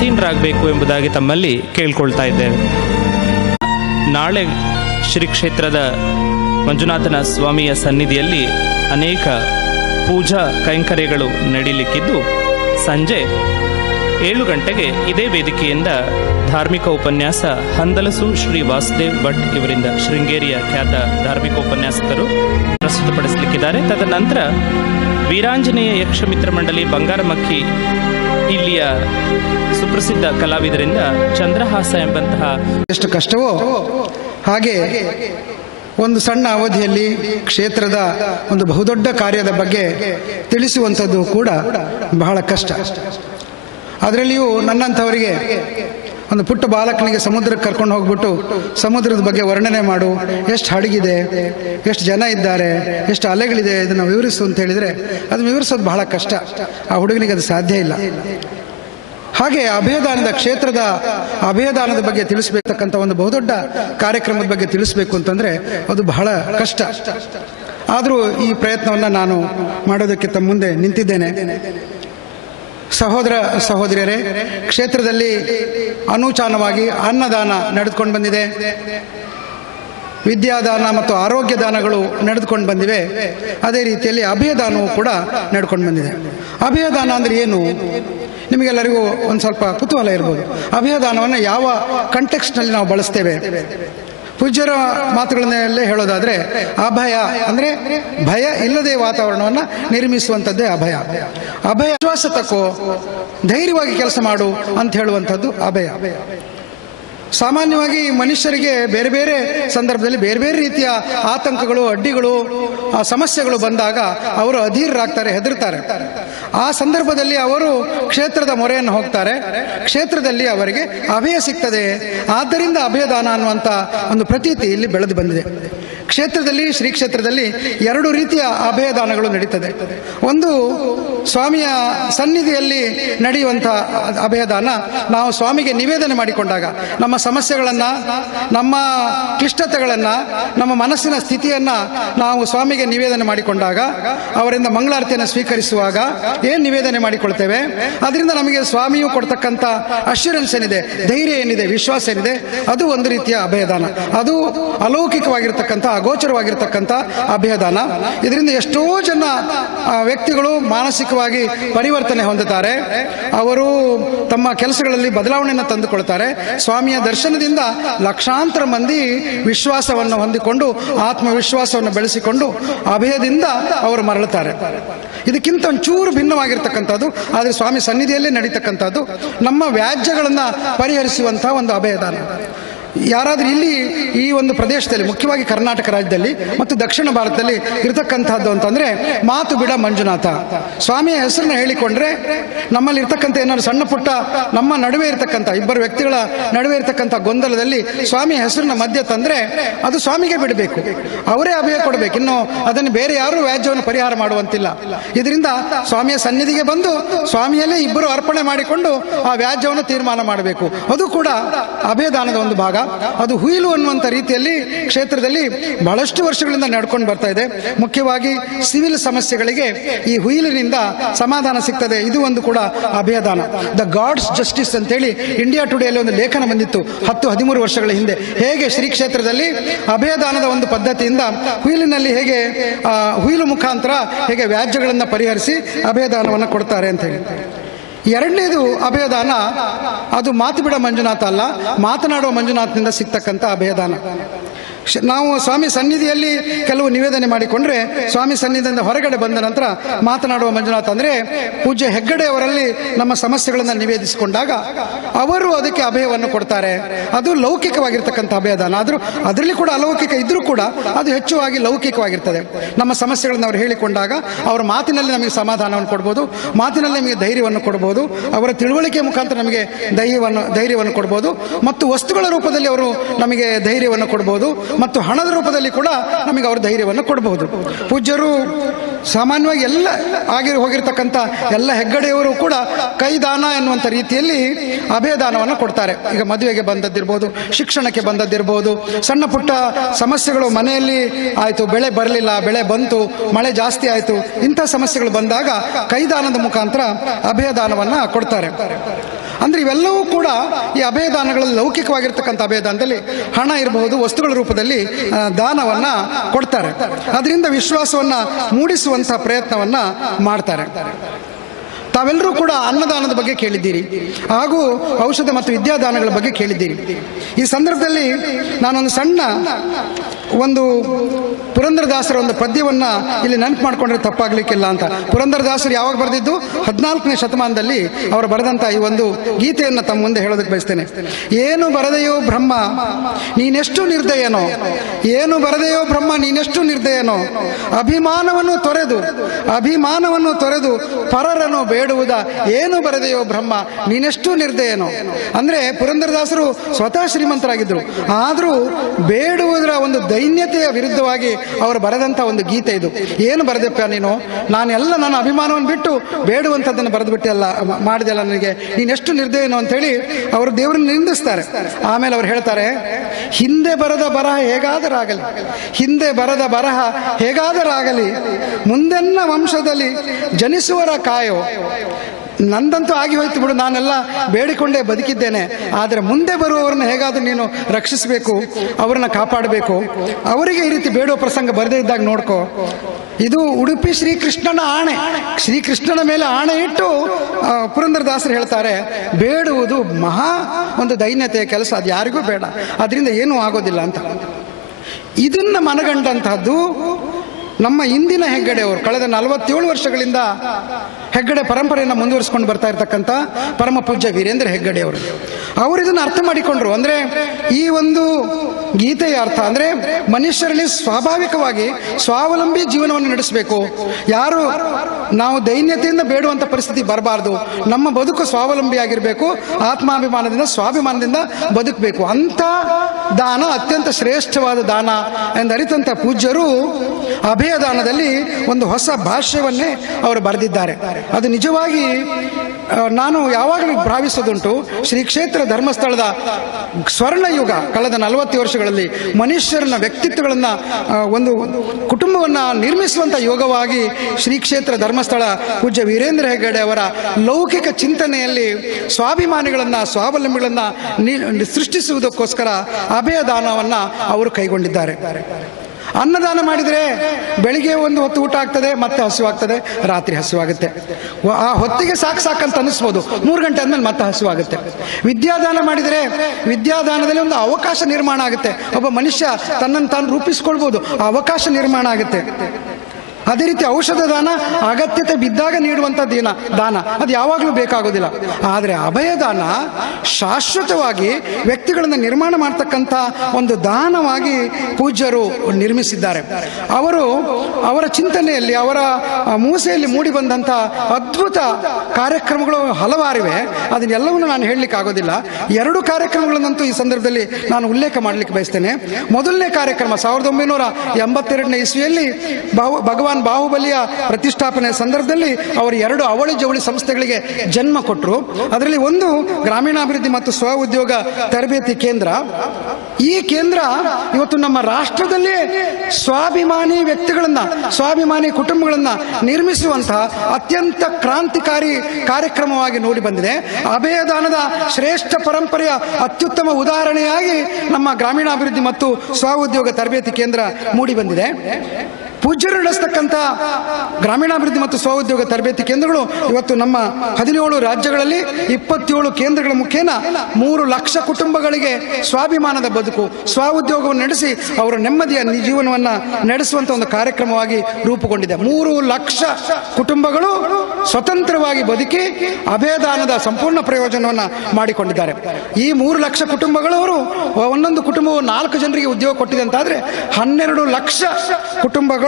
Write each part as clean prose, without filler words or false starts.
ಆಸೀನರಾಗಬೇಕು ಎಂಬುದಾಗಿ ತಮ್ಮಲ್ಲಿ ಕೇಳ್ಕೊಳ್ತಾ ಇದ್ದೇವೆ. ನಾಳೆ ಶ್ರೀ ಕ್ಷೇತ್ರದ ಮಂಜುನಾಥನ ಸ್ವಾಮಿಯ ಸನ್ನಿಧಿಯಲ್ಲಿ ಅನೇಕ ಪೂಜಾ ಕೈಂಕರ್ಯಗಳು ನಡೀಲಿಕ್ಕಿದ್ದು ಸಂಜೆ 7 ಗಂಟೆಗೆ ಇದೇ ವೇದಿಕೆಯಿಂದ ಧಾರ್ಮಿಕ ಉಪನ್ಯಾಸ ಹಂದಲಸು ಶ್ರೀ ವಾಸುದೇವ್ ಭಟ್ ಇವರಿಂದ, ಶೃಂಗೇರಿಯ ಖ್ಯಾತ ಧಾರ್ಮಿಕ ಉಪನ್ಯಾಸಕರು ಪ್ರಸ್ತುತಪಡಿಸಲಿಕ್ಕಿದ್ದಾರೆ. ತದನಂತರ ವೀರಾಂಜನೇಯ ಯಕ್ಷಮಿತ್ರ ಮಂಡಳಿ ಬಂಗಾರಮಕ್ಕಿ ಇಲ್ಲಿಯ ಸುಪ್ರಸಿದ್ಧ ಕಲಾವಿದರಿಂದ ಚಂದ್ರಹಾಸ ಎಂಬಂತಹ ಎಷ್ಟು ಕಷ್ಟವೋ ಹಾಗೆ ಒಂದು ಸಣ್ಣ ಅವಧಿಯಲ್ಲಿ ಕ್ಷೇತ್ರದ ಒಂದು ಬಹುದೊಡ್ಡ ಕಾರ್ಯದ ಬಗ್ಗೆ ತಿಳಿಸುವಂಥದ್ದು ಕೂಡ ಬಹಳ ಕಷ್ಟ. ಅದರಲ್ಲಿಯೂ ನನ್ನಂಥವರಿಗೆ ಒಂದು ಪುಟ್ಟ ಬಾಲಕನಿಗೆ ಸಮುದ್ರಕ್ಕೆ ಕರ್ಕೊಂಡು ಹೋಗ್ಬಿಟ್ಟು ಸಮುದ್ರದ ಬಗ್ಗೆ ವರ್ಣನೆ ಮಾಡು, ಎಷ್ಟು ಹಡಗಿದೆ, ಎಷ್ಟು ಜನ ಇದ್ದಾರೆ, ಎಷ್ಟು ಅಲೆಗಳಿದೆ, ಇದನ್ನು ವಿವರಿಸು ಅಂತ ಹೇಳಿದರೆ ಅದನ್ನು ವಿವರಿಸೋದು ಬಹಳ ಕಷ್ಟ. ಆ ಹುಡುಗನಿಗೆ ಅದು ಸಾಧ್ಯ ಇಲ್ಲ. ಹಾಗೆ ಅಭಯದಾನದ ಕ್ಷೇತ್ರದ ಅಭಯದಾನದ ಬಗ್ಗೆ ತಿಳಿಸಬೇಕಂತ ಒಂದು ಬಹುದೊಡ್ಡ ಕಾರ್ಯಕ್ರಮದ ಬಗ್ಗೆ ತಿಳಿಸಬೇಕು ಅಂತಂದರೆ ಅದು ಬಹಳ ಕಷ್ಟ. ಆದರೂ ಈ ಪ್ರಯತ್ನವನ್ನು ನಾನು ಮಾಡೋದಕ್ಕೆ ತಮ್ಮ ಮುಂದೆ ನಿಂತಿದ್ದೇನೆ. ಸಹೋದರ ಸಹೋದರಿಯರೇ, ಕ್ಷೇತ್ರದಲ್ಲಿ ಅನೂಚಾನವಾಗಿ ಅನ್ನದಾನ ನಡೆದುಕೊಂಡು ಬಂದಿದೆ, ವಿದ್ಯಾದಾನ ಮತ್ತು ಆರೋಗ್ಯ ದಾನಗಳು ನಡೆದುಕೊಂಡು ಬಂದಿವೆ. ಅದೇ ರೀತಿಯಲ್ಲಿ ಅಭಯದಾನವೂ ಕೂಡ ನಡೆದುಕೊಂಡು ಬಂದಿದೆ. ಅಭಯದಾನ ಅಂದರೆ ಏನು? ನಿಮಗೆಲ್ಲರಿಗೂ ಒಂದು ಸ್ವಲ್ಪ ಕುತೂಹಲ ಇರ್ಬೋದು. ಅಭಯದಾನವನ್ನು ಯಾವ ಕಂಟೆಕ್ಸ್ಟ್ನಲ್ಲಿ ನಾವು ಬಳಸ್ತೇವೆ? ಪೂಜ್ಯರ ಮಾತುಗಳನ್ನೆಲ್ಲೇ ಹೇಳೋದಾದ್ರೆ, ಅಭಯ ಅಂದರೆ ಭಯ ಇಲ್ಲದೆ ವಾತಾವರಣವನ್ನು ನಿರ್ಮಿಸುವಂಥದ್ದೇ ಅಭಯ. ಅಭಯ ವಿಶ್ವಾಸ ತಕ್ಕೋ, ಧೈರ್ಯವಾಗಿ ಕೆಲಸ ಮಾಡು ಅಂತ ಹೇಳುವಂಥದ್ದು ಅಭಯ. ಸಾಮಾನ್ಯವಾಗಿ ಮನುಷ್ಯರಿಗೆ ಬೇರೆ ಬೇರೆ ಸಂದರ್ಭದಲ್ಲಿ ಬೇರೆ ಬೇರೆ ರೀತಿಯ ಆತಂಕಗಳು, ಅಡ್ಡಿಗಳು, ಸಮಸ್ಯೆಗಳು ಬಂದಾಗ ಅವರು ಅಧೀರರಾಗ್ತಾರೆ, ಹೆದರ್ತಾರೆ. ಆ ಸಂದರ್ಭದಲ್ಲಿ ಅವರು ಕ್ಷೇತ್ರದ ಮೊರೆಯನ್ನು ಹೋಗ್ತಾರೆ. ಕ್ಷೇತ್ರದಲ್ಲಿ ಅವರಿಗೆ ಅಭಯ ಸಿಗ್ತದೆ. ಆದ್ದರಿಂದ ಅಭಯದಾನ ಅನ್ನುವಂಥ ಒಂದು ಪ್ರತೀತಿ ಇಲ್ಲಿ ಬೆಳೆದು ಬಂದಿದೆ. ಕ್ಷೇತ್ರದಲ್ಲಿ, ಶ್ರೀ ಕ್ಷೇತ್ರದಲ್ಲಿ 2 ರೀತಿಯ ಅಭಯದಾನಗಳು ನಡೀತದೆ. ಒಂದು ಸ್ವಾಮಿಯ ಸನ್ನಿಧಿಯಲ್ಲಿ ನಡೆಯುವಂಥ ಅಭಯದಾನ. ನಾವು ಸ್ವಾಮಿಗೆ ನಿವೇದನೆ ಮಾಡಿಕೊಂಡಾಗ ನಮ್ಮ ಸಮಸ್ಯೆಗಳನ್ನು, ನಮ್ಮ ಕ್ಲಿಷ್ಟತೆಗಳನ್ನು, ನಮ್ಮ ಮನಸ್ಸಿನ ಸ್ಥಿತಿಯನ್ನು ನಾವು ಸ್ವಾಮಿಗೆ ನಿವೇದನೆ ಮಾಡಿಕೊಂಡಾಗ, ಅವರಿಂದ ಮಂಗಳಾರತಿಯನ್ನು ಸ್ವೀಕರಿಸುವಾಗ ಏನು ನಿವೇದನೆ ಮಾಡಿಕೊಳ್ತೇವೆ, ಅದರಿಂದ ನಮಗೆ ಸ್ವಾಮಿಯು ಕೊಡ್ತಕ್ಕಂಥ ಅಶ್ಯೂರೆನ್ಸ್ ಏನಿದೆ, ಧೈರ್ಯ ಏನಿದೆ, ವಿಶ್ವಾಸ ಏನಿದೆ, ಅದು ಒಂದು ರೀತಿಯ ಅಭಯದಾನ. ಅದು ಅಲೌಕಿಕವಾಗಿರ್ತಕ್ಕಂಥ, ಅಗೋಚರವಾಗಿರ್ತಕ್ಕಂಥ ಅಭಯದಾನ. ಇದರಿಂದ ಎಷ್ಟೋ ಜನ ವ್ಯಕ್ತಿಗಳು ಮಾನಸಿಕವಾಗಿ ಪರಿವರ್ತನೆ ಹೊಂದುತ್ತಾರೆ. ಅವರು ತಮ್ಮ ಕೆಲಸಗಳಲ್ಲಿ ಬದಲಾವಣೆಯನ್ನು ತಂದುಕೊಳ್ತಾರೆ. ಸ್ವಾಮಿಯ ದರ್ಶನದಿಂದ ಲಕ್ಷಾಂತರ ಮಂದಿ ವಿಶ್ವಾಸವನ್ನು ಹೊಂದಿಕೊಂಡು, ಆತ್ಮವಿಶ್ವಾಸವನ್ನು ಬೆಳೆಸಿಕೊಂಡು ಅಭಯದಿಂದ ಅವರು ಮರಳುತ್ತಾರೆ. ಇದಕ್ಕಿಂತ ಒಂಚೂರು ಭಿನ್ನವಾಗಿರ್ತಕ್ಕಂಥದ್ದು, ಆದರೆ ಸ್ವಾಮಿ ಸನ್ನಿಧಿಯಲ್ಲೇ ನಡೀತಕ್ಕಂಥದ್ದು ನಮ್ಮ ವ್ಯಾಜ್ಯಗಳನ್ನು ಪರಿಹರಿಸುವಂತಹ ಒಂದು ಅಭಯದಾನ. ಯಾರಾದರೂ ಇಲ್ಲಿ ಈ ಒಂದು ಪ್ರದೇಶದಲ್ಲಿ, ಮುಖ್ಯವಾಗಿ ಕರ್ನಾಟಕ ರಾಜ್ಯದಲ್ಲಿ ಮತ್ತು ದಕ್ಷಿಣ ಭಾರತದಲ್ಲಿ ಇರತಕ್ಕಂಥದ್ದು ಅಂತಂದರೆ ಮಾತು ಬಿಡ ಮಂಜುನಾಥ. ಸ್ವಾಮಿಯ ಹೆಸರನ್ನ ಹೇಳಿಕೊಂಡ್ರೆ ನಮ್ಮಲ್ಲಿ ಇರ್ತಕ್ಕಂಥ ಏನಾದ್ರು ಸಣ್ಣ ಪುಟ್ಟ ನಮ್ಮ ನಡುವೆ ಇರತಕ್ಕಂಥ ಇಬ್ಬರು ವ್ಯಕ್ತಿಗಳ ನಡುವೆ ಇರತಕ್ಕಂಥ ಗೊಂದಲದಲ್ಲಿ ಸ್ವಾಮಿಯ ಹೆಸರನ್ನ ಮಧ್ಯೆ ತಂದರೆ ಅದು ಸ್ವಾಮಿಗೆ ಬಿಡಬೇಕು, ಅವರೇ ಅಭಯ ಕೊಡಬೇಕು. ಇನ್ನು ಅದನ್ನು ಬೇರೆ ಯಾರೂ ವ್ಯಾಜ್ಯವನ್ನು ಪರಿಹಾರ ಮಾಡುವಂತಿಲ್ಲ. ಇದರಿಂದ ಸ್ವಾಮಿಯ ಸನ್ನಿಧಿಗೆ ಬಂದು ಸ್ವಾಮಿಯಲ್ಲೇ ಇಬ್ಬರು ಅರ್ಪಣೆ ಮಾಡಿಕೊಂಡು ಆ ವ್ಯಾಜ್ಯವನ್ನು ತೀರ್ಮಾನ ಮಾಡಬೇಕು. ಅದು ಕೂಡ ಅಭಯದಾನದ ಒಂದು ಭಾಗ. ಅದು ಹುಯಿಲು ಅನ್ನುವಂಥ ರೀತಿಯಲ್ಲಿ ಕ್ಷೇತ್ರದಲ್ಲಿ ಬಹಳಷ್ಟು ವರ್ಷಗಳಿಂದ ನಡ್ಕೊಂಡು ಬರ್ತಾ ಇದೆ. ಮುಖ್ಯವಾಗಿ ಸಿವಿಲ್ ಸಮಸ್ಯೆಗಳಿಗೆ ಈ ಹುಯಿಲಿನಿಂದ ಸಮಾಧಾನ ಸಿಗ್ತದೆ. ಇದು ಒಂದು ಕೂಡ ಅಭಯದಾನ. ದ ಗಾಡ್ಸ್ ಜಸ್ಟಿಸ್ ಅಂತೇಳಿ ಇಂಡಿಯಾ ಟುಡೇಯಲ್ಲಿ ಒಂದು ಲೇಖನ ಬಂದಿತ್ತು 10-13 ವರ್ಷಗಳ ಹಿಂದೆ. ಹೇಗೆ ಶ್ರೀ ಕ್ಷೇತ್ರದಲ್ಲಿ ಅಭಯದಾನದ ಒಂದು ಪದ್ಧತಿಯಿಂದ ಹುಯಿಲಿನಲ್ಲಿ ಹೇಗೆ ಹುಯಿಲು ಮುಖಾಂತರ ಹೇಗೆ ವ್ಯಾಜ್ಯಗಳನ್ನು ಪರಿಹರಿಸಿ ಅಭಯದಾನವನ್ನು ಕೊಡ್ತಾರೆ ಅಂತ ಹೇಳಿ. ಎರಡನೇದು ಅಭಯದಾನ, ಅದು ಮಾತು ಬಿಡ ಮಂಜುನಾಥ ಅಲ್ಲ, ಮಾತನಾಡುವ ಮಂಜುನಾಥನಿಂದ ಸಿಗ್ತಕ್ಕಂಥ ಅಭಯದಾನ. ನಾವು ಸ್ವಾಮಿ ಸನ್ನಿಧಿಯಲ್ಲಿ ಕೆಲವು ನಿವೇದನೆ ಮಾಡಿಕೊಂಡ್ರೆ ಸ್ವಾಮಿ ಸನ್ನಿಧಿಯಿಂದ ಹೊರಗಡೆ ಬಂದ ನಂತರ ಮಾತನಾಡುವ ಮಂಜುನಾಥ ಅಂದರೆ ಪೂಜ್ಯ ಹೆಗ್ಗಡೆ ಅವರಲ್ಲಿ ನಮ್ಮ ಸಮಸ್ಯೆಗಳನ್ನು ನಿವೇದಿಸಿಕೊಂಡಾಗ ಅವರು ಅದಕ್ಕೆ ಅಭಯವನ್ನು ಕೊಡ್ತಾರೆ. ಅದು ಲೌಕಿಕವಾಗಿರ್ತಕ್ಕಂಥ ಅಭಯದಾನ. ಆದರೂ ಅದರಲ್ಲಿ ಕೂಡ ಅಲೌಕಿಕ ಇದ್ರೂ ಕೂಡ ಅದು ಹೆಚ್ಚುವಾಗಿ ಲೌಕಿಕವಾಗಿರ್ತದೆ. ನಮ್ಮ ಸಮಸ್ಯೆಗಳನ್ನು ಅವರು ಹೇಳಿಕೊಂಡಾಗ ಅವರ ಮಾತಿನಲ್ಲಿ ನಮಗೆ ಸಮಾಧಾನವನ್ನು ಕೊಡ್ಬೋದು, ಮಾತಿನಲ್ಲಿ ನಮಗೆ ಧೈರ್ಯವನ್ನು ಕೊಡ್ಬೋದು, ಅವರ ತಿಳುವಳಿಕೆ ಮುಖಾಂತರ ನಮಗೆ ಧೈರ್ಯವನ್ನು ಕೊಡ್ಬೋದು, ಮತ್ತು ವಸ್ತುಗಳ ರೂಪದಲ್ಲಿ ಅವರು ನಮಗೆ ಧೈರ್ಯವನ್ನು ಕೊಡ್ಬೋದು, ಮತ್ತು ಹಣದ ರೂಪದಲ್ಲಿ ಕೂಡ ನಮಗೆ ಅವರು ಧೈರ್ಯವನ್ನು ಕೊಡಬಹುದು. ಪೂಜ್ಯರು ಸಾಮಾನ್ಯವಾಗಿ ಎಲ್ಲ ಹೋಗಿರ್ತಕ್ಕಂಥ ಎಲ್ಲ ಹೆಗ್ಗಡೆಯವರು ಕೂಡ ಕೈದಾನ ಎನ್ನುವಂಥ ರೀತಿಯಲ್ಲಿ ಅಭಯದಾನವನ್ನು ಕೊಡ್ತಾರೆ. ಈಗ ಮದುವೆಗೆ ಬಂದದ್ದಿರ್ಬೋದು, ಶಿಕ್ಷಣಕ್ಕೆ ಬಂದದ್ದಿರ್ಬೋದು, ಸಣ್ಣ ಪುಟ್ಟ ಸಮಸ್ಯೆಗಳು ಮನೆಯಲ್ಲಿ ಆಯಿತು, ಬೆಳೆ ಬರಲಿಲ್ಲ, ಬೆಳೆ ಬಂತು, ಮಳೆ ಜಾಸ್ತಿ ಆಯಿತು, ಇಂಥ ಸಮಸ್ಯೆಗಳು ಬಂದಾಗ ಕೈದಾನದ ಮುಖಾಂತರ ಅಭಯದಾನವನ್ನು ಕೊಡ್ತಾರೆ. ಅಂದರೆ ಇವೆಲ್ಲವೂ ಕೂಡ ಈ ಅಭಯದಾನಗಳಲ್ಲಿ ಲೌಕಿಕವಾಗಿರ್ತಕ್ಕಂಥ ಅಭಯದಾನದಲ್ಲಿ ಹಣ ಇರಬಹುದು, ವಸ್ತುಗಳ ರೂಪದಲ್ಲಿ ದಾನವನ್ನು ಕೊಡ್ತಾರೆ. ಅದರಿಂದ ವಿಶ್ವಾಸವನ್ನು ಮೂಡಿಸುವಂತಹ ಪ್ರಯತ್ನವನ್ನು ಮಾಡ್ತಾರೆ. ತಾವೆಲ್ಲರೂ ಕೂಡ ಅನ್ನದಾನದ ಬಗ್ಗೆ ಕೇಳಿದ್ದೀರಿ, ಹಾಗೂ ಔಷಧ ಮತ್ತು ವಿದ್ಯಾದಾನಗಳ ಬಗ್ಗೆ ಕೇಳಿದ್ದೀರಿ. ಈ ಸಂದರ್ಭದಲ್ಲಿ ನಾನೊಂದು ಸಣ್ಣ ಪುರಂದರದಾಸರ ಒಂದು ಪದ್ಯವನ್ನು ಇಲ್ಲಿ ನೆನಪು ಮಾಡಿಕೊಂಡ್ರೆ ತಪ್ಪಾಗ್ಲಿಕ್ಕಿಲ್ಲ ಅಂತ. ಪುರಂದರದಾಸರು ಯಾವಾಗ ಬರೆದಿದ್ದು? 14ನೇ ಶತಮಾನದಲ್ಲಿ ಅವರು ಬರೆದಂಥ ಈ ಒಂದು ಗೀತೆಯನ್ನು ತಮ್ಮ ಮುಂದೆ ಹೇಳೋದಕ್ಕೆ ಬಯಸ್ತೇನೆ. ಏನು ಬರದೆಯೋ ಬ್ರಹ್ಮ ನೀನೆಷ್ಟು ನಿರ್ದಯನೋ, ಏನು ಬರದೆಯೋ ಬ್ರಹ್ಮ ನೀನೆಷ್ಟು ನಿರ್ದಯನೋ, ಅಭಿಮಾನವನ್ನು ತೊರೆದು ಪರರನ್ನು ಬೇಡುವುದ, ಏನು ಬರದೆಯೋ ಬ್ರಹ್ಮ ನೀನೆಷ್ಟು ನಿರ್ದಯನೋ. ಅಂದ್ರೆ ಪುರಂದರದಾಸರು ಸ್ವತಃ ಶ್ರೀಮಂತರಾಗಿದ್ದರು, ಆದರೂ ಬೇಡುವುದರ ಒಂದು ದೈನ್ಯತೆಯ ವಿರುದ್ಧವಾಗಿ ಅವರು ಬರೆದಂಥ ಒಂದು ಗೀತೆ ಇದು. ಏನು ಬರೆದಪ್ಪ ನೀನು, ನಾನೆಲ್ಲ ನನ್ನ ಅಭಿಮಾನವನ್ನು ಬಿಟ್ಟು ಬೇಡುವಂಥದ್ದನ್ನು ಬರೆದುಬಿಟ್ಟೆಲ್ಲ ಮಾಡಿದೆಲ್ಲ, ನನಗೆ ನೀನೆಷ್ಟು ನಿರ್ದಯನೋ ಅಂತೇಳಿ ಅವರು ದೇವರನ್ನು ನಿಂದಿಸ್ತಾರೆ. ಆಮೇಲೆ ಅವರು ಹೇಳ್ತಾರೆ, ಹಿಂದೆ ಬರದ ಬರಹ ಹೇಗಾದರಾಗಲಿ ಮುಂದೆನ್ನ ವಂಶದಲ್ಲಿ ಜನಿಸುವರ ಕಾಯೋ. ನಂದಂತೂ ಆಗಿ ಹೋಯ್ತು ಬಿಡು, ನಾನೆಲ್ಲ ಬೇಡಿಕೊಂಡೇ ಬದುಕಿದ್ದೇನೆ, ಆದರೆ ಮುಂದೆ ಬರುವವರನ್ನ ಹೇಗಾದರೂ ನೀನು ರಕ್ಷಿಸಬೇಕು, ಅವರನ್ನ ಕಾಪಾಡಬೇಕು, ಅವರಿಗೆ ಈ ರೀತಿ ಬೇಡುವ ಪ್ರಸಂಗ ಬರದೇ ಇದ್ದಾಗ ನೋಡ್ಕೋ. ಇದು ಉಡುಪಿ ಶ್ರೀಕೃಷ್ಣನ ಆಣೆ. ಶ್ರೀಕೃಷ್ಣನ ಮೇಲೆ ಆಣೆ ಇಟ್ಟು ಪುರಂದರದಾಸರು ಹೇಳ್ತಾರೆ, ಬೇಡುವುದು ಮಹಾ ಒಂದು ದೈನ್ಯತೆಯ ಕೆಲಸ, ಅದು ಯಾರಿಗೂ ಬೇಡ, ಅದರಿಂದ ಏನೂ ಆಗೋದಿಲ್ಲ ಅಂತ. ಇದನ್ನ ಮನಗಂಡಂತಹದ್ದು ನಮ್ಮ ಇಂದಿನ ಹೆಗ್ಗಡೆಯವರು ಕಳೆದ 47 ವರ್ಷಗಳಿಂದ ಹೆಗ್ಗಡೆ ಪರಂಪರೆಯನ್ನು ಮುಂದುವರಿಸಿಕೊಂಡು ಬರ್ತಾ ಇರತಕ್ಕಂಥ ಪರಮ ಪೂಜ್ಯ ವೀರೇಂದ್ರ ಹೆಗ್ಗಡೆಯವರು. ಅವರು ಇದನ್ನು ಅರ್ಥ ಮಾಡಿಕೊಂಡ್ರು. ಅಂದರೆ ಈ ಒಂದು ಗೀತೆಯ ಅರ್ಥ ಅಂದರೆ ಮನುಷ್ಯರಲ್ಲಿ ಸ್ವಾಭಾವಿಕವಾಗಿ ಸ್ವಾವಲಂಬಿ ಜೀವನವನ್ನು ನಡೆಸಬೇಕು. ಯಾರು ನಾವು ದೈನ್ಯತೆಯಿಂದ ಬೇಡುವಂಥ ಪರಿಸ್ಥಿತಿ ಬರಬಾರ್ದು, ನಮ್ಮ ಬದುಕು ಸ್ವಾವಲಂಬಿಯಾಗಿರಬೇಕು, ಆತ್ಮಾಭಿಮಾನದಿಂದ ಸ್ವಾಭಿಮಾನದಿಂದ ಬದುಕಬೇಕು. ಅಂಥ ದಾನ ಅತ್ಯಂತ ಶ್ರೇಷ್ಠವಾದ ದಾನ ಎಂದರಿತಂಥ ಪೂಜ್ಯರು ಅಭಯದಾನದಲ್ಲಿ ಒಂದು ಹೊಸ ಭಾಷ್ಯವನ್ನೇ ಅವರು ಬರೆದಿದ್ದಾರೆ. ಅದು ನಿಜವಾಗಿ ನಾನು ಯಾವಾಗಲೂ ಭಾವಿಸೋದುಂಟು, ಶ್ರೀ ಕ್ಷೇತ್ರ ಧರ್ಮಸ್ಥಳದ ಸ್ವರ್ಣಯುಗ ಕಳೆದ 40 ವರ್ಷಗಳಲ್ಲಿ ಮನುಷ್ಯರನ್ನ ವ್ಯಕ್ತಿತ್ವಗಳನ್ನು ಒಂದು ಕುಟುಂಬವನ್ನು ನಿರ್ಮಿಸುವಂಥ ಯೋಗವಾಗಿ ಶ್ರೀ ಕ್ಷೇತ್ರ ಧರ್ಮಸ್ಥಳ ಪೂಜ್ಯ ವೀರೇಂದ್ರ ಹೆಗ್ಗಡೆ ಅವರ ಲೌಕಿಕ ಚಿಂತನೆಯಲ್ಲಿ ಸ್ವಾಭಿಮಾನಿಗಳನ್ನು ಸ್ವಾವಲಂಬಿಗಳನ್ನು ಸೃಷ್ಟಿಸುವುದಕ್ಕೋಸ್ಕರ ಅಭಯದಾನವನ್ನು ಅವರು ಕೈಗೊಂಡಿದ್ದಾರೆ. ಅನ್ನದಾನ ಮಾಡಿದರೆ ಬೆಳಿಗ್ಗೆ ಒಂದು ಹೊತ್ತು ಊಟ ಆಗ್ತದೆ, ಮತ್ತೆ ಹಸಿವಾಗ್ತದೆ, ರಾತ್ರಿ ಹಸಿವಾಗುತ್ತೆ. ಆ ಹೊತ್ತಿಗೆ ಸಾಕಂತ ಅನ್ನಿಸ್ಬೋದು, 3 ಗಂಟೆ ಆದ್ಮೇಲೆ ಮತ್ತೆ ಹಸಿವಾಗುತ್ತೆ. ವಿದ್ಯಾದಾನ ಮಾಡಿದರೆ ವಿದ್ಯಾದಾನದಲ್ಲಿ ಒಂದು ಅವಕಾಶ ನಿರ್ಮಾಣ ಆಗುತ್ತೆ, ಒಬ್ಬ ಮನುಷ್ಯ ತನ್ನನ್ನು ತಾನು ರೂಪಿಸ್ಕೊಳ್ಬೋದು, ಆ ಅವಕಾಶ ನಿರ್ಮಾಣ ಆಗುತ್ತೆ. ಅದೇ ರೀತಿ ಔಷಧ ದಾನ ಅಗತ್ಯತೆ ಬಿದ್ದಾಗ ನೀಡುವಂಥ ದಾನ, ಅದು ಯಾವಾಗಲೂ ಬೇಕಾಗೋದಿಲ್ಲ. ಆದರೆ ಅಭಯದಾನ ಶಾಶ್ವತವಾಗಿ ವ್ಯಕ್ತಿಗಳನ್ನು ನಿರ್ಮಾಣ ಮಾಡ್ತಕ್ಕಂಥ ಒಂದು ದಾನವಾಗಿ ಪೂಜ್ಯರು ನಿರ್ಮಿಸಿದ್ದಾರೆ. ಅವರ ಚಿಂತನೆಯಲ್ಲಿ, ಅವರ ಮೂಸೆಯಲ್ಲಿ ಮೂಡಿ ಬಂದಂಥ ಅದ್ಭುತ ಕಾರ್ಯಕ್ರಮಗಳು ಹಲವಾರಿವೆ. ಅದನ್ನೆಲ್ಲವನ್ನು ನಾನು ಹೇಳಲಿಕ್ಕೆ ಆಗೋದಿಲ್ಲ. 2 ಕಾರ್ಯಕ್ರಮಗಳನ್ನಂತೂ ಈ ಸಂದರ್ಭದಲ್ಲಿ ನಾನು ಉಲ್ಲೇಖ ಮಾಡಲಿಕ್ಕೆ ಬಯಸ್ತೇನೆ. ಮೊದಲನೇ ಕಾರ್ಯಕ್ರಮ 1982ನೇ ಇಸ್ವಿಯಲ್ಲಿ ಭಗವಾನ್ ಬಾಹುಬಲಿಯ ಪ್ರತಿಷ್ಠಾಪನೆ ಸಂದರ್ಭದಲ್ಲಿ ಅವರು 2 ಅವಳಿ ಜವಳಿ ಸಂಸ್ಥೆಗಳಿಗೆ ಜನ್ಮ ಕೊಟ್ಟರು. ಅದರಲ್ಲಿ ಒಂದು ಗ್ರಾಮೀಣಾಭಿವೃದ್ಧಿ ಮತ್ತು ಸ್ವ ಉದ್ಯೋಗ ತರಬೇತಿ ಕೇಂದ್ರ. ಈ ಕೇಂದ್ರ ಇವತ್ತು ನಮ್ಮ ರಾಷ್ಟ್ರದಲ್ಲಿ ಸ್ವಾಭಿಮಾನಿ ವ್ಯಕ್ತಿಗಳನ್ನ, ಸ್ವಾಭಿಮಾನಿ ಕುಟುಂಬಗಳನ್ನ ನಿರ್ಮಿಸುವಂತಹ ಅತ್ಯಂತ ಕ್ರಾಂತಿಕಾರಿ ಕಾರ್ಯಕ್ರಮವಾಗಿ ನೋಡಿ ಬಂದಿದೆ. ಅಭಯದಾನದ ಶ್ರೇಷ್ಠ ಪರಂಪರೆಯ ಅತ್ಯುತ್ತಮ ಉದಾಹರಣೆಯಾಗಿ ನಮ್ಮ ಗ್ರಾಮೀಣಾಭಿವೃದ್ಧಿ ಮತ್ತು ಸ್ವ ಉದ್ಯೋಗ ತರಬೇತಿ ಕೇಂದ್ರ ಮೂಡಿ ಬಂದಿದೆ. ಪೂಜ್ಯರು ನಡೆಸ್ತಕ್ಕಂಥ ಗ್ರಾಮೀಣಾಭಿವೃದ್ಧಿ ಮತ್ತು ಸ್ವ ಉದ್ಯೋಗ ತರಬೇತಿ ಕೇಂದ್ರಗಳು ಇವತ್ತು ನಮ್ಮ 17 ರಾಜ್ಯಗಳಲ್ಲಿ 27 ಕೇಂದ್ರಗಳ ಮುಖೇನ 3 ಲಕ್ಷ ಕುಟುಂಬಗಳಿಗೆ ಸ್ವಾಭಿಮಾನದ ಬದುಕು, ಸ್ವ ಉದ್ಯೋಗವನ್ನು ನಡೆಸಿ ಅವರು ನೆಮ್ಮದಿಯ ಜೀವನವನ್ನು ನಡೆಸುವಂಥ ಒಂದು ಕಾರ್ಯಕ್ರಮವಾಗಿ ರೂಪುಗೊಂಡಿದೆ. 3 ಲಕ್ಷ ಕುಟುಂಬಗಳು ಸ್ವತಂತ್ರವಾಗಿ ಬದುಕಿ ಅಭಯದಾನದ ಸಂಪೂರ್ಣ ಪ್ರಯೋಜನವನ್ನು ಮಾಡಿಕೊಂಡಿದ್ದಾರೆ. ಈ 3 ಲಕ್ಷ ಕುಟುಂಬಗಳವರು ಒಂದೊಂದು ಕುಟುಂಬವು 4 ಜನರಿಗೆ ಉದ್ಯೋಗ ಕೊಟ್ಟಿದೆ ಅಂತಾದ್ರೆ 12 ಲಕ್ಷ ಕುಟುಂಬಗಳು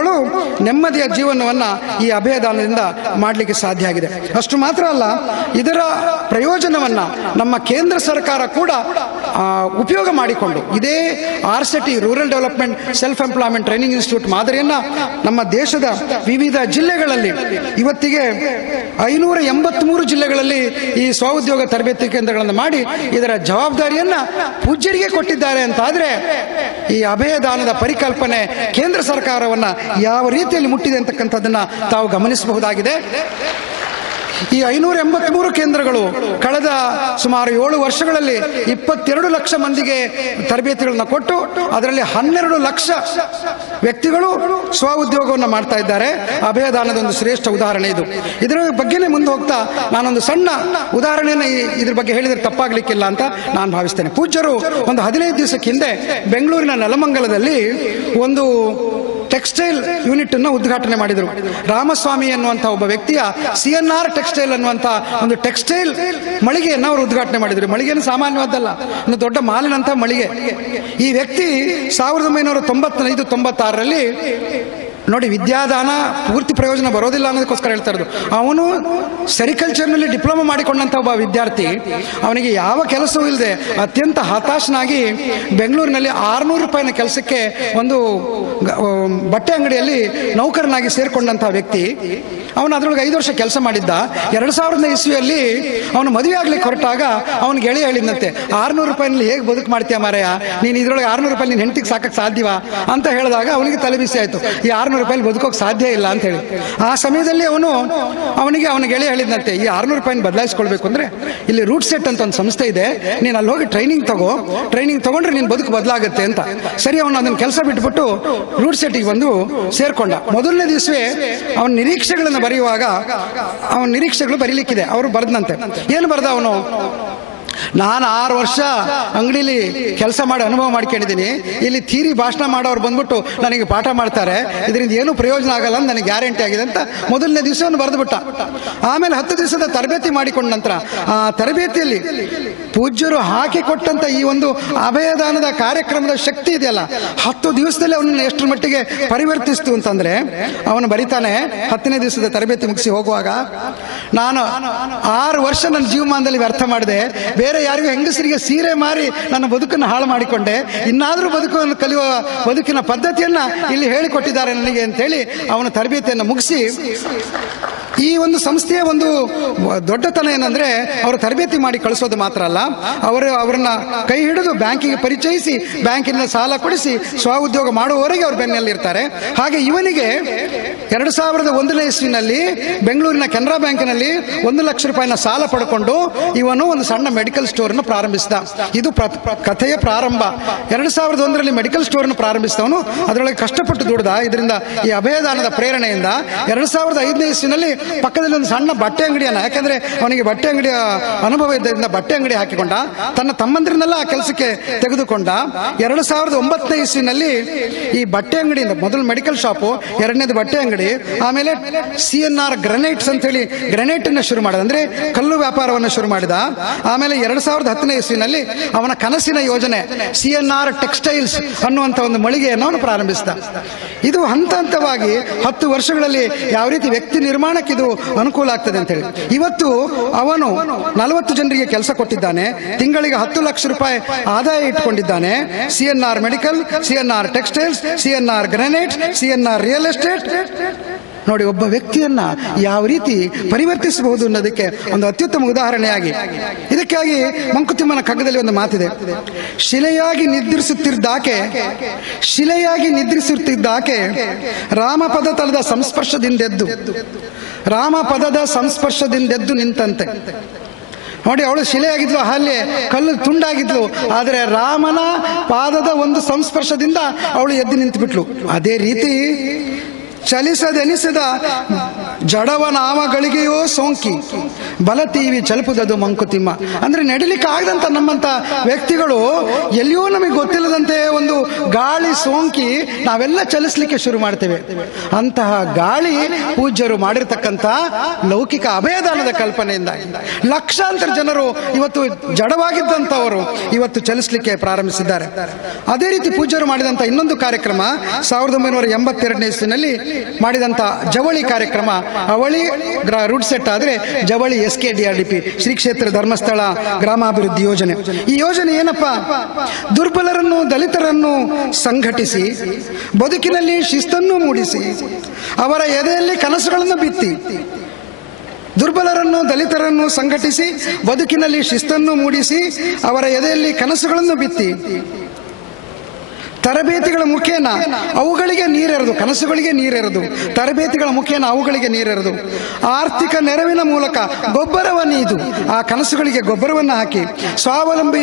ನೆಮ್ಮದಿಯ ಜೀವನವನ್ನ ಈ ಅಭಯದಾನದಿಂದ ಮಾಡಲಿಕ್ಕೆ ಸಾಧ್ಯ ಆಗಿದೆ. ಅಷ್ಟು ಮಾತ್ರ ಅಲ್ಲ, ಇದರ ಪ್ರಯೋಜನವನ್ನ ನಮ್ಮ ಕೇಂದ್ರ ಸರ್ಕಾರ ಕೂಡ ಉಪಯೋಗ ಮಾಡಿಕೊಂಡು ಇದೇ RCT rural development self employment training institute ಮಾದರಿಯನ್ನ ನಮ್ಮ ದೇಶದ ವಿವಿಧ ಜಿಲ್ಲೆಗಳಲ್ಲಿ ಇವತ್ತಿಗೆ 583 ಜಿಲ್ಲೆಗಳಲ್ಲಿ ಈ ಸ್ವಉದ್ಯೋಗ ತರಬೇತಿ ಕೇಂದ್ರಗಳನ್ನು ಮಾಡಿ ಇದರ ಜವಾಬ್ದಾರಿಯನ್ನ ಪೂಜ್ಯರಿಗೆ ಕೊಟ್ಟಿದ್ದಾರೆ ಅಂತಾದ್ರೆ ಈ ಅಭಯದಾನದ ಪರಿಕಲ್ಪನೆ ಕೇಂದ್ರ ಸರ್ಕಾರವನ್ನ ಯಾವ ರೀತಿಯಲ್ಲಿ ಮುಟ್ಟಿದೆ ಅಂತಕ್ಕಂಥದ್ದನ್ನ ತಾವು ಗಮನಿಸಬಹುದಾಗಿದೆ. ಈ 583 ಕೇಂದ್ರಗಳು ಕಳೆದ ಸುಮಾರು 7 ವರ್ಷಗಳಲ್ಲಿ 22 ಲಕ್ಷ ಮಂದಿಗೆ ತರಬೇತಿಗಳನ್ನ ಕೊಟ್ಟು ಅದರಲ್ಲಿ 12 ಲಕ್ಷ ವ್ಯಕ್ತಿಗಳು ಸ್ವ ಉದ್ಯೋಗವನ್ನು ಮಾಡ್ತಾ ಇದ್ದಾರೆ. ಅಭಯದಾನದ ಒಂದು ಶ್ರೇಷ್ಠ ಉದಾಹರಣೆ ಇದು. ಇದರ ಬಗ್ಗೆನೇ ಮುಂದೆ ಹೋಗ್ತಾ ನಾನೊಂದು ಸಣ್ಣ ಉದಾಹರಣೆಯನ್ನು ಇದ್ರ ಬಗ್ಗೆ ಹೇಳಿದ್ರೆ ತಪ್ಪಾಗ್ಲಿಕ್ಕಿಲ್ಲ ಅಂತ ನಾನು ಭಾವಿಸ್ತೇನೆ. ಪೂಜ್ಯರು ಒಂದು 15 ದಿವಸಕ್ಕೆ ಹಿಂದೆ ಬೆಂಗಳೂರಿನ ನೆಲಮಂಗಲದಲ್ಲಿ ಒಂದು ಟೆಕ್ಸ್ಟೈಲ್ ಯೂನಿಟ್ ಅನ್ನು ಉದ್ಘಾಟನೆ ಮಾಡಿದರು. ರಾಮಸ್ವಾಮಿ ಅನ್ನುವಂಥ ಒಬ್ಬ ವ್ಯಕ್ತಿಯ CNR ಟೆಕ್ಸ್ಟೈಲ್ ಅನ್ನುವಂಥ ಒಂದು ಟೆಕ್ಸ್ಟೈಲ್ ಮಳಿಗೆಯನ್ನು ಅವರು ಉದ್ಘಾಟನೆ ಮಾಡಿದರು. ಮಳಿಗೆಯನ್ನು ಸಾಮಾನ್ಯವಾದಲ್ಲ, ಒಂದು ದೊಡ್ಡ ಮಾಲಿನಂಥ ಮಳಿಗೆ. ಈ ವ್ಯಕ್ತಿ 1995-96ರಲ್ಲಿ ನೋಡಿ, ವಿದ್ಯಾದಾನ ಪೂರ್ತಿ ಪ್ರಯೋಜನ ಬರೋದಿಲ್ಲ ಅನ್ನೋದಕ್ಕೋಸ್ಕರ ಹೇಳ್ತಾ ಇರೋದು. ಅವನು ಸೆರಿಕಲ್ಚರ್ನಲ್ಲಿ ಡಿಪ್ಲೊಮಾ ಮಾಡಿಕೊಂಡಂಥ ಒಬ್ಬ ವಿದ್ಯಾರ್ಥಿ, ಅವನಿಗೆ ಯಾವ ಕೆಲಸವೂ ಇಲ್ಲದೆ ಅತ್ಯಂತ ಹತಾಶನಾಗಿ ಬೆಂಗಳೂರಿನಲ್ಲಿ 600 ರೂಪಾಯಿನ ಕೆಲಸಕ್ಕೆ ಒಂದು ಬಟ್ಟೆ ಅಂಗಡಿಯಲ್ಲಿ ನೌಕರನಾಗಿ ಸೇರ್ಕೊಂಡಂಥ ವ್ಯಕ್ತಿ. ಅವನು ಅದರೊಳಗೆ 5 ವರ್ಷ ಕೆಲಸ ಮಾಡಿದ್ದ. 2000ನೇ ಇಸ್ವಿಯಲ್ಲಿ ಅವನು ಮದುವೆ ಆಗ್ಲಿಕ್ಕೆ ಹೊರಟಾಗ ಅವನ ಗೆಳೆಯ ಹೇಳಿದಂತೆ, 600 ರೂಪಾಯಿನಲ್ಲಿ ಹೇಗೆ ಬದುಕು ಮಾಡ್ತೀಯ ಮಾರಾಯ, ನೀನು ಇದರೊಳಗೆ 600 ರೂಪಾಯಿ ನೀನು ಹೆಂಡತಿಗೆ ಸಾಕಕ್ಕೆ ಸಾಧ್ಯವಾ ಅಂತ ಹೇಳಿದಾಗ ಅವನಿಗೆ ತಲೆಬಿಸಿ ಆಯಿತು. ಈ 600 ರೂಪಾಯಿ ಬದುಕೋಕೆ ಸಾಧ್ಯ ಇಲ್ಲ ಅಂತ ಹೇಳಿ. ಆ ಸಮಯದಲ್ಲಿ ಅವನ ಗೆಳೆಯ ಹೇಳಿದಂತೆ, ಈ 600 ರೂಪಾಯಿನ ಬದಲಾಯಿಸ್ಕೊಳ್ಬೇಕು ಅಂದ್ರೆ ಇಲ್ಲಿ ರೂಟ್ ಸೆಟ್ ಅಂತ ಒಂದು ಸಂಸ್ಥೆ ಇದೆ, ನೀನು ಅಲ್ಲಿ ಹೋಗಿ ಟ್ರೈನಿಂಗ್ ತಗೊಂಡ್ರೆ ನೀನು ಬದುಕು ಬದಲಾಗುತ್ತೆ ಅಂತ. ಸರಿ, ಅವನು ಅದನ್ನ ಕೆಲಸ ಬಿಟ್ಬಿಟ್ಟು ರೂಟ್ ಸೆಟ್ಗೆ ಬಂದು ಸೇರ್ಕೊಂಡ. ಮೊದಲನೇ ದಿವಸವೇ ಅವನ ನಿರೀಕ್ಷೆಗಳನ್ನು ಬರೆಯುವಾಗ ಅವನ ನಿರೀಕ್ಷೆಗಳು ಬರೀಲಿಕ್ಕಿದೆ. ಅವರು ಬರೆದಂತೆ, ಏನು ಬರೆದ ಅವನು, ನಾನು 6 ವರ್ಷ ಅಂಗಡಿಲಿ ಕೆಲಸ ಮಾಡಿ ಅನುಭವ ಮಾಡ್ಕೊಂಡಿದ್ದೀನಿ, ಇಲ್ಲಿ ಥೀರಿ ಭಾಷಣ ಮಾಡೋರು ಬಂದ್ಬಿಟ್ಟು ನನಗೆ ಪಾಠ ಮಾಡ್ತಾರೆ, ಇದರಿಂದ ಏನು ಪ್ರಯೋಜನ ಆಗಲ್ಲ ಅಂತ ನನಗೆ ಗ್ಯಾರಂಟಿ ಆಗಿದೆ ಅಂತ ಮೊದಲನೇ ದಿವಸವನ್ನು ಬರೆದುಬಿಟ್ಟ. ಆಮೇಲೆ 10 ದಿವಸದ ತರಬೇತಿ ಮಾಡಿಕೊಂಡ ನಂತರ ಆ ತರಬೇತಿಯಲ್ಲಿ ಪೂಜ್ಯರು ಹಾಕಿಕೊಟ್ಟಂತ ಈ ಒಂದು ಅಭಯದಾನದ ಕಾರ್ಯಕ್ರಮದ ಶಕ್ತಿ ಇದೆಯಲ್ಲ, 10 ದಿವಸದಲ್ಲಿ ಅವನನ್ನು ಎಷ್ಟರ ಮಟ್ಟಿಗೆ ಪರಿವರ್ತಿಸ್ತು ಅಂತಂದ್ರೆ, ಅವನು ಬರಿತಾನೆ 10ನೇ ದಿವಸದ ತರಬೇತಿ ಮುಗಿಸಿ ಹೋಗುವಾಗ, ನಾನು 6 ವರ್ಷ ನನ್ನ ಜೀವಮಾನದಲ್ಲಿ ವ್ಯರ್ಥ ಮಾಡಿದೆ, ಬೇರೆ ಯಾರಿಗೂ ಹೆಂಗಸರಿಗೆ ಸೀರೆ ಮಾರಿ ನನ್ನ ಬದುಕನ್ನು ಹಾಳು ಮಾಡಿಕೊಂಡೆ, ಇನ್ನಾದರೂ ಬದುಕನ್ನು ಕಲಿಯುವ ಬದುಕಿನ ಪದ್ಧತಿಯನ್ನ ಇಲ್ಲಿ ಹೇಳಿಕೊಟ್ಟಿದ್ದಾರೆ ನನಗೆ ಅಂತೇಳಿ ಅವನ ತರಬೇತಿಯನ್ನು ಮುಗಿಸಿ, ಈ ಒಂದು ಸಂಸ್ಥೆಯ ಒಂದು ದೊಡ್ಡತನ ಏನಂದ್ರೆ ಅವರು ತರಬೇತಿ ಮಾಡಿ ಕಳಿಸೋದು ಮಾತ್ರ ಅಲ್ಲ, ಅವರನ್ನ ಕೈ ಹಿಡಿದು ಬ್ಯಾಂಕಿಗೆ ಪರಿಚಯಿಸಿ ಬ್ಯಾಂಕಿನ ಸಾಲ ಕೊಡಿಸಿ ಸ್ವ ಉದ್ಯೋಗ ಮಾಡುವವರೆಗೆ ಅವ್ರ ಬೆನ್ನಲ್ಲಿ ಇರ್ತಾರೆ. ಹಾಗೆ ಇವನಿಗೆ 2001ನೇ ಇಸ್ವಿನಲ್ಲಿ ಬೆಂಗಳೂರಿನ ಕೆನರಾ ಬ್ಯಾಂಕಿನಲ್ಲಿ 1 ಲಕ್ಷ ರೂಪಾಯಿನ ಸಾಲ ಪಡ್ಕೊಂಡು ಇವನು ಒಂದು ಸಣ್ಣ ಮೆಡಿಕಲ್ ಸ್ಟೋರ್ ಅನ್ನು ಪ್ರಾರಂಭಿಸಿದ. ಇದು ಕಥೆಯ ಪ್ರಾರಂಭ. 2001ರಲ್ಲಿ ಮೆಡಿಕಲ್ ಸ್ಟೋರ್ ಅನ್ನು ಪ್ರಾರಂಭಿಸಿದವನು ಅದರೊಳಗೆ ಕಷ್ಟಪಟ್ಟು ದುಡಿದ. ಇದರಿಂದ ಈ ಅಭಯದಾನದ ಪ್ರೇರಣೆಯಿಂದ 2005ನೇ ಇಸ್ವಿನಲ್ಲಿ ಪಕ್ಕದಲ್ಲಿ ಒಂದು ಸಣ್ಣ ಬಟ್ಟೆ ಅಂಗಡಿಯನ್ನ, ಯಾಕಂದ್ರೆ ಅವನಿಗೆ ಬಟ್ಟೆ ಅಂಗಡಿಯ ಅನುಭವ ಇದ್ದರಿಂದ ಬಟ್ಟೆ ಅಂಗಡಿ ಹಾಕಿಕೊಂಡ, ತನ್ನ ತಮ್ಮಂದ್ರನ್ನೆಲ್ಲ ಆ ಕೆಲಸಕ್ಕೆ ತೆಗೆದುಕೊಂಡ. 2009ನೇ ಇಸ್ವಿನಲ್ಲಿ ಈ ಬಟ್ಟೆ ಅಂಗಡಿಯಿಂದ ಮೊದಲು ಮೆಡಿಕಲ್ ಶಾಪು, ಎರಡನೇದು ಬಟ್ಟೆ ಅಂಗಡಿ, ಆಮೇಲೆ CNR ಗ್ರನೈಟ್ಸ್ ಅಂತ ಹೇಳಿ ಗ್ರನೈಟ್ ಅನ್ನ ಶುರು ಮಾಡಿದ, ಅಂದ್ರೆ ಕಲ್ಲು ವ್ಯಾಪಾರವನ್ನು ಶುರು ಮಾಡಿದ. ಆಮೇಲೆ 2010ನೇ ಇಸ್ವಿನಲ್ಲಿ ಅವನ ಕನಸಿನ ಯೋಜನೆ CNR ಟೆಕ್ಸ್ಟೈಲ್ಸ್ ಅನ್ನುವಂಥ ಒಂದು ಮಳಿಗೆಯನ್ನು ಅವನು ಪ್ರಾರಂಭಿಸಿದ. ಇದು ಹಂತ ಹಂತವಾಗಿ 10 ವರ್ಷಗಳಲ್ಲಿ ಯಾವ ರೀತಿ ವ್ಯಕ್ತಿ ನಿರ್ಮಾಣಕ್ಕೆ ಇದು ಅನುಕೂಲ ಆಗ್ತದೆ ಅಂತ ಹೇಳಿ. ಇವತ್ತು ಅವನು 40 ಜನರಿಗೆ ಕೆಲಸ ಕೊಟ್ಟಿದ್ದಾನೆ, ತಿಂಗಳಿಗೆ 10 ಲಕ್ಷ ರೂಪಾಯಿ ಆದಾಯ ಇಟ್ಕೊಂಡಿದ್ದಾನೆ. CNR medical, CNR textiles, CNR granite, CNR real estate. ನೋಡಿ, ಒಬ್ಬ ವ್ಯಕ್ತಿಯನ್ನ ಯಾವ ರೀತಿ ಪರಿವರ್ತಿಸಬಹುದು ಅನ್ನೋದಕ್ಕೆ ಒಂದು ಅತ್ಯುತ್ತಮ ಉದಾಹರಣೆಯಾಗಿ. ಇದಕ್ಕಾಗಿ ಮಂಕುತಿಮ್ಮನ ಕಗ್ಗದಲ್ಲಿ ಒಂದು ಮಾತಿದೆ, ಶಿಲೆಯಾಗಿ ನಿದ್ರಿಸುತ್ತಿದ್ದಾಕೆ ರಾಮಪದ ತಲದ ಸಂಸ್ಪರ್ಶದಿಂದೆದ್ದು ನಿಂತಂತೆ. ನೋಡಿ, ಅವಳು ಶಿಲೆಯಾಗಿದ್ಲು, ಅಲ್ಲೇ ಕಲ್ಲು ತುಂಡಾಗಿದ್ಲು, ಆದರೆ ರಾಮನ ಪಾದದ ಒಂದು ಸಂಸ್ಪರ್ಶದಿಂದ ಅವಳು ಎದ್ದು ನಿಂತು ಬಿಟ್ಲು. ಅದೇ ರೀತಿ ಚಲಿಸದೆನಿಸಿದ ಜಡವನಾಮಗಳಿಗೆಯೋ ಸೋಂಕಿ ಬಲತೀವಿ ಚಲುಪುದದು ಮಂಕುತಿಮ್ಮ. ಅಂದ್ರೆ ನಡಿಲಿಕ್ಕೆ ಆಗದಂತ ನಮ್ಮಂತ ವ್ಯಕ್ತಿಗಳು ಎಲ್ಲಿಯೋ ನಮಗೆ ಗೊತ್ತಿಲ್ಲದಂತೆ ಒಂದು ಗಾಳಿ ಸೋಂಕಿ ನಾವೆಲ್ಲ ಚಲಿಸ್ಲಿಕ್ಕೆ ಶುರು ಮಾಡ್ತೇವೆ. ಅಂತಹ ಗಾಳಿ ಪೂಜ್ಯರು ಮಾಡಿರ್ತಕ್ಕಂಥ ಲೌಕಿಕ ಅಭಯದಾನದ ಕಲ್ಪನೆಯಿಂದ ಲಕ್ಷಾಂತರ ಜನರು ಇವತ್ತು ಜಡವಾಗಿದ್ದಂಥವರು ಇವತ್ತು ಚಲಿಸ್ಲಿಕ್ಕೆ ಪ್ರಾರಂಭಿಸಿದ್ದಾರೆ. ಅದೇ ರೀತಿ ಪೂಜ್ಯರು ಮಾಡಿದಂಥ ಇನ್ನೊಂದು ಕಾರ್ಯಕ್ರಮ 1982ನೇ ಇಸ್ವಿನಲ್ಲಿ ಮಾಡಿದಂಥ ಜವಳಿ ಕಾರ್ಯಕ್ರಮ. ಅವಳಿ ರೂಟ್ ಸೆಟ್ ಆದ್ರೆ ಜವಳಿ SKDRDP ಶ್ರೀ ಕ್ಷೇತ್ರ ಧರ್ಮಸ್ಥಳ ಗ್ರಾಮಾಭಿವೃದ್ಧಿ ಯೋಜನೆ. ಈ ಯೋಜನೆ ಏನಪ್ಪಾ, ದುರ್ಬಲರನ್ನು ದಲಿತರನ್ನು ಸಂಘಟಿಸಿ ಬದುಕಿನಲ್ಲಿ ಶಿಸ್ತನ್ನು ಮೂಡಿಸಿ ಅವರ ಎದೆಯಲ್ಲಿ ಕನಸುಗಳನ್ನು ಬಿತ್ತಿ, ದುರ್ಬಲರನ್ನು ದಲಿತರನ್ನು ಸಂಘಟಿಸಿ ಬದುಕಿನಲ್ಲಿ ಶಿಸ್ತನ್ನು ಮೂಡಿಸಿ ಅವರ ಎದೆಯಲ್ಲಿ ಕನಸುಗಳನ್ನು ಬಿತ್ತಿ ತರಬೇತಿಗಳ ಮುಖೇನ ಅವುಗಳಿಗೆ ನೀರೆರೆದು, ಕನಸುಗಳಿಗೆ ನೀರೆರೆದು, ತರಬೇತಿಗಳ ಮುಖೇನ ಅವುಗಳಿಗೆ ನೀರೆರೆದು, ಆರ್ಥಿಕ ನೆರವಿನ ಮೂಲಕ ಗೊಬ್ಬರವನ್ನು ಇದು ಆ ಕನಸುಗಳಿಗೆ ಗೊಬ್ಬರವನ್ನು ಹಾಕಿ ಸ್ವಾವಲಂಬಿ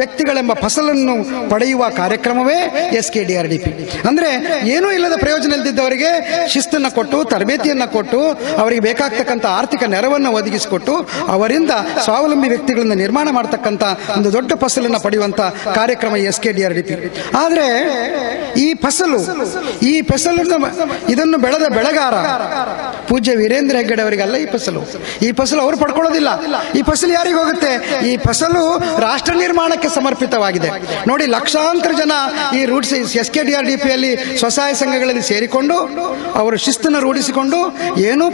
ವ್ಯಕ್ತಿಗಳೆಂಬ ಫಸಲನ್ನು ಪಡೆಯುವ ಕಾರ್ಯಕ್ರಮವೇ SKDRDP. ಅಂದ್ರೆ ಏನೂ ಇಲ್ಲದ ಪ್ರಯೋಜನ ಇಲ್ಲದಿದ್ದವರಿಗೆ ಶಿಸ್ತನ್ನು ಕೊಟ್ಟು, ತರಬೇತಿಯನ್ನು ಕೊಟ್ಟು, ಅವರಿಗೆ ಬೇಕಾಗ್ತಕ್ಕಂಥ ಆರ್ಥಿಕ ನೆರವನ್ನು ಒದಗಿಸಿಕೊಟ್ಟು ಅವರಿಂದ ಸ್ವಾವಲಂಬಿ ವ್ಯಕ್ತಿಗಳನ್ನು ನಿರ್ಮಾಣ ಮಾಡತಕ್ಕಂಥ ಒಂದು ದೊಡ್ಡ ಫಸಲನ್ನು ಪಡೆಯುವಂತ ಕಾರ್ಯಕ್ರಮ SKDRDP. ಆದರೆ ಈ ಫಸಲು ಇದನ್ನು ಬೆಳೆದ ಬೆಳೆಗಾರ ಪೂಜ್ಯ ವೀರೇಂದ್ರ ಹೆಗ್ಗಡೆ ಅವರಿಗಲ್ಲ ಈ ಫಸಲು ಅವರು ಪಡ್ಕೊಳ್ಳೋದಿಲ್ಲ. ಈ ಫಸಲು ಯಾರಿಗೆ ಹೋಗುತ್ತೆ? ಈ ಫಸಲು ರಾಷ್ಟ್ರ ನಿರ್ಮಾಣಕ್ಕೆ ಸಮರ್ಪಿತವಾಗಿದೆ. ನೋಡಿ, ಲಕ್ಷಾಂತರ ಜನ ಈ SKDRDP ಯಲ್ಲಿ ಸ್ವಸಹಾಯ ಸಂಘಗಳಲ್ಲಿ ಸೇರಿಕೊಂಡು ಅವರು ಶಿಸ್ತನ್ನು ರೂಢಿಸಿಕೊಂಡು ಏನೂ